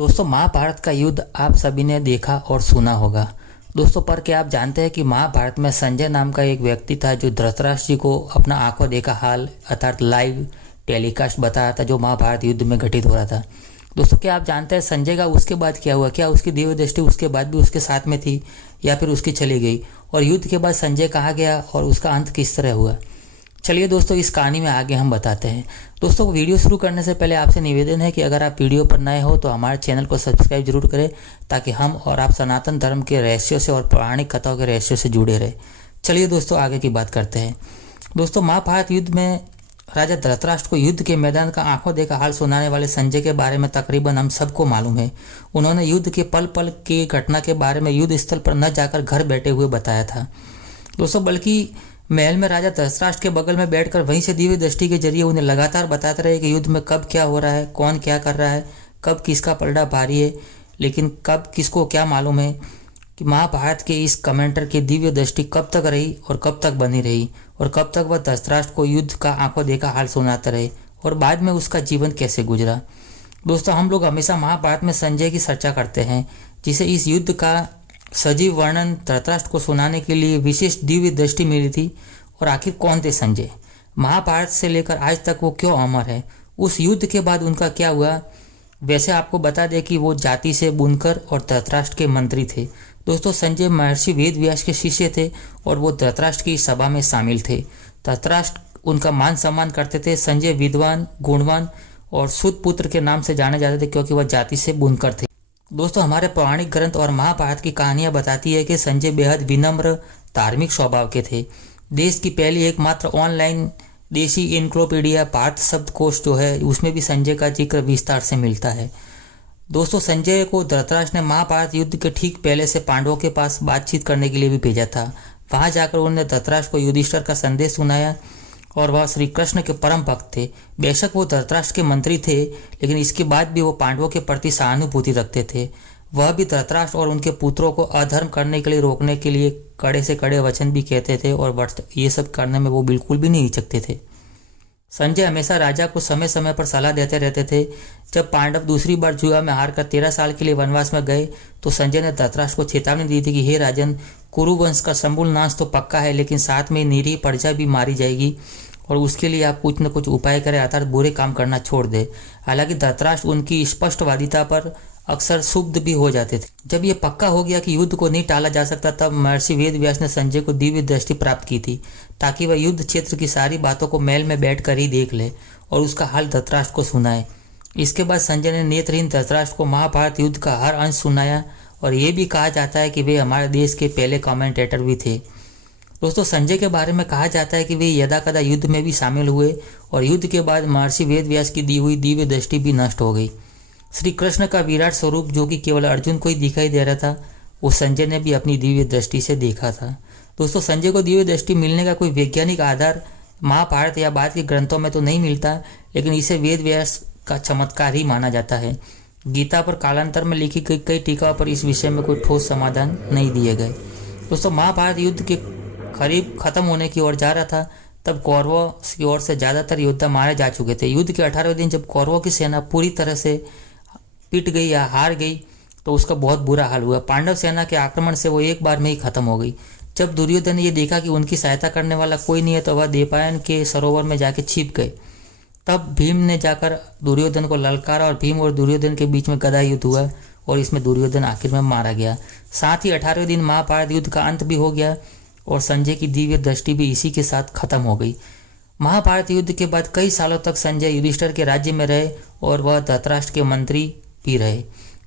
दोस्तों, महाभारत का युद्ध आप सभी ने देखा और सुना होगा। दोस्तों, पर क्या आप जानते हैं कि महाभारत में संजय नाम का एक व्यक्ति था जो धृतराष्ट्र जी को अपना आंखों देखा हाल अर्थात लाइव टेलीकास्ट बताया था जो महाभारत युद्ध में घटित हो रहा था। दोस्तों, क्या आप जानते हैं संजय का उसके बाद क्या हुआ? क्या उसकी दिव्य दृष्टि उसके बाद भी उसके साथ में थी या फिर उसकी चली गई? और युद्ध के बाद संजय कहाँ गया और उसका अंत किस तरह हुआ? चलिए दोस्तों, इस कहानी में आगे हम बताते हैं। दोस्तों, वीडियो शुरू करने से पहले आपसे निवेदन है कि अगर आप वीडियो पर नए हो तो हमारे चैनल को सब्सक्राइब जरूर करें ताकि हम और आप सनातन धर्म के रहस्यों से और पौराणिक कथाओं के रहस्यों से जुड़े रहे। चलिए दोस्तों, आगे की बात करते हैं। दोस्तों, महाभारत युद्ध में राजा धृतराष्ट्र को युद्ध के मैदान का आंखों देखा हाल सुनाने वाले संजय के बारे में तकरीबन हम सबको मालूम है। उन्होंने युद्ध के पल पल की घटना के बारे में युद्ध स्थल पर न जाकर घर बैठे हुए बताया था। दोस्तों, बल्कि महल में राजा धृतराष्ट्र के बगल में बैठकर वहीं से दिव्य दृष्टि के जरिए उन्हें लगातार बताते रहे कि युद्ध में कब क्या हो रहा है, कौन क्या कर रहा है, कब किसका पलड़ा भारी है, लेकिन कब किसको क्या मालूम है कि महाभारत के इस कमेंटर की दिव्य दृष्टि कब तक रही और कब तक बनी रही और कब तक वह धृतराष्ट्र को युद्ध का आंखों देखा हाल सुनाते रहे और बाद में उसका जीवन कैसे गुजरा। दोस्तों, हम लोग हमेशा महाभारत में संजय की चर्चा करते हैं जिसे इस युद्ध का सजीव वर्णन धृतराष्ट्र को सुनाने के लिए विशेष दिव्य दृष्टि मिली थी। और आखिर कौन थे संजय? महाभारत से लेकर आज तक वो क्यों अमर है? उस युद्ध के बाद उनका क्या हुआ? वैसे आपको बता दें कि वो जाति से बुनकर और धृतराष्ट्र के मंत्री थे। दोस्तों, संजय महर्षि वेद व्यास के शिष्य थे और वो धृतराष्ट्र की सभा में शामिल थे। धृतराष्ट्र उनका मान सम्मान करते थे। संजय विद्वान, गुणवान और सुत पुत्र के नाम से जाने जाते थे क्योंकि वह जाति से बुनकर थे। दोस्तों, हमारे पौराणिक ग्रंथ और महाभारत की कहानियां बताती है कि संजय बेहद विनम्र धार्मिक स्वभाव के थे। देश की पहली एकमात्र ऑनलाइन देशी एनक्लोपीडिया भारत शब्दकोश जो है उसमें भी संजय का जिक्र विस्तार से मिलता है। दोस्तों, संजय को धृतराष्ट्र ने महाभारत युद्ध के ठीक पहले से पांडवों के पास बातचीत करने के लिए भी भेजा था। वहां जाकर उन्होंने धृतराष्ट्र को युधिष्ठिर का संदेश सुनाया और वह श्री कृष्ण के परम भक्त थे। बेशक वो धृतराष्ट्र के मंत्री थे, लेकिन इसके बाद भी वो पांडवों के प्रति सहानुभूति रखते थे। वह भी धृतराष्ट्र और उनके पुत्रों को अधर्म करने के लिए रोकने के लिए कड़े से कड़े वचन भी कहते थे और ये सब करने में वो बिल्कुल भी नहीं हिचकते थे। संजय हमेशा राजा को समय समय पर सलाह देते रहते थे। जब पांडव दूसरी बार जुआ में हारकर 13 साल के लिए वनवास में गए तो संजय ने धृतराष्ट्र को चेतावनी दी थी कि हे राजन, कुरुवंश का समूल नाश तो पक्का है, लेकिन साथ में निरीह प्रजा भी मारी जाएगी और उसके लिए आप कुछ न कुछ उपाय करें अर्थात बुरे काम करना छोड़ दे। हालांकि धृतराष्ट्र उनकी स्पष्टवादिता पर अक्सर क्षुब्ध भी हो जाते थे। जब ये पक्का हो गया कि युद्ध को नहीं टाला जा सकता तब महर्षि वेद व्यास ने संजय को दिव्य दृष्टि प्राप्त की थी ताकि वह युद्ध क्षेत्र की सारी बातों को महल में बैठकर ही देख ले और उसका हाल धृतराष्ट्र को सुनाए। इसके बाद संजय ने नेत्रहीन धृतराष्ट्र को महाभारत युद्ध का हर अंश सुनाया और ये भी कहा जाता है कि वे हमारे देश के पहले कमेंटेटर भी थे। दोस्तों, संजय के बारे में कहा जाता है कि वे यदाकदा युद्ध में भी शामिल हुए और युद्ध के बाद महर्षि वेद व्यास की दी हुई दिव्य दृष्टि भी नष्ट हो गई। श्री कृष्ण का विराट स्वरूप जो कि केवल अर्जुन को ही दिखाई दे रहा था वो संजय ने भी अपनी दिव्य दृष्टि से देखा था। दोस्तों, संजय को दिव्य दृष्टि मिलने का कोई वैज्ञानिक आधार महाभारत या बाद के ग्रंथों में तो नहीं मिलता, लेकिन इसे वेद व्यास का चमत्कार ही माना जाता है। गीता पर कालांतर में लिखी गई कई टीकाओं पर इस विषय में कोई ठोस समाधान नहीं दिए गए। दोस्तों, महाभारत युद्ध के करीब खत्म होने की ओर जा रहा था तब कौरवों की ओर से ज्यादातर योद्धा मारे जा चुके थे। युद्ध के 18वें दिन जब कौरवों की सेना पूरी तरह से पिट गई या हार गई तो उसका बहुत बुरा हाल हुआ। पांडव सेना के आक्रमण से वो एक बार में ही खत्म हो गई। जब दुर्योधन ने यह देखा कि उनकी सहायता करने वाला कोई नहीं है तो वह देवपायन के सरोवर में जाके छिप गए। तब भीम ने जाकर दुर्योधन को ललकारा और भीम और दुर्योधन के बीच में गदा युद्ध हुआ और इसमें दुर्योधन आखिर में मारा गया। साथ ही 18वें दिन महाभारत युद्ध का अंत भी हो गया और संजय की दिव्य दृष्टि भी इसी के साथ खत्म हो गई। महाभारत युद्ध के बाद कई सालों तक संजय युधिष्ठिर के राज्य में रहे और वह धृतराष्ट्र के मंत्री भी रहे।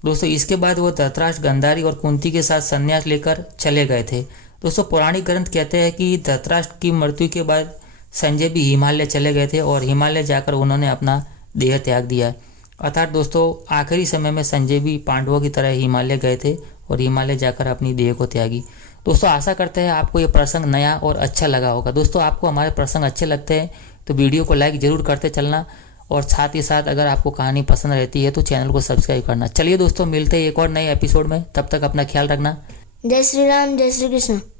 दोस्तों, इसके बाद वो धृतराष्ट्र, गांधारी और कुंती के साथ संन्यास लेकर चले गए थे। दोस्तों, पौराणिक ग्रंथ कहते हैं कि धृतराष्ट्र की मृत्यु के बाद संजय भी हिमालय चले गए थे और हिमालय जाकर उन्होंने अपना देह त्याग दिया। अर्थात दोस्तों, आखिरी समय में संजय भी पांडवों की तरह हिमालय गए थे और हिमालय जाकर अपनी देह को त्यागी। दोस्तों, आशा करते हैं आपको ये प्रसंग नया और अच्छा लगा होगा। दोस्तों, आपको हमारे प्रसंग अच्छे लगते हैं तो वीडियो को लाइक जरूर करते चलना और साथ ही साथ अगर आपको कहानी पसंद रहती है तो चैनल को सब्सक्राइब करना। चलिए दोस्तों, मिलते हैं एक और नए एपिसोड में, तब तक अपना ख्याल रखना। जय श्री राम, जय श्री कृष्ण।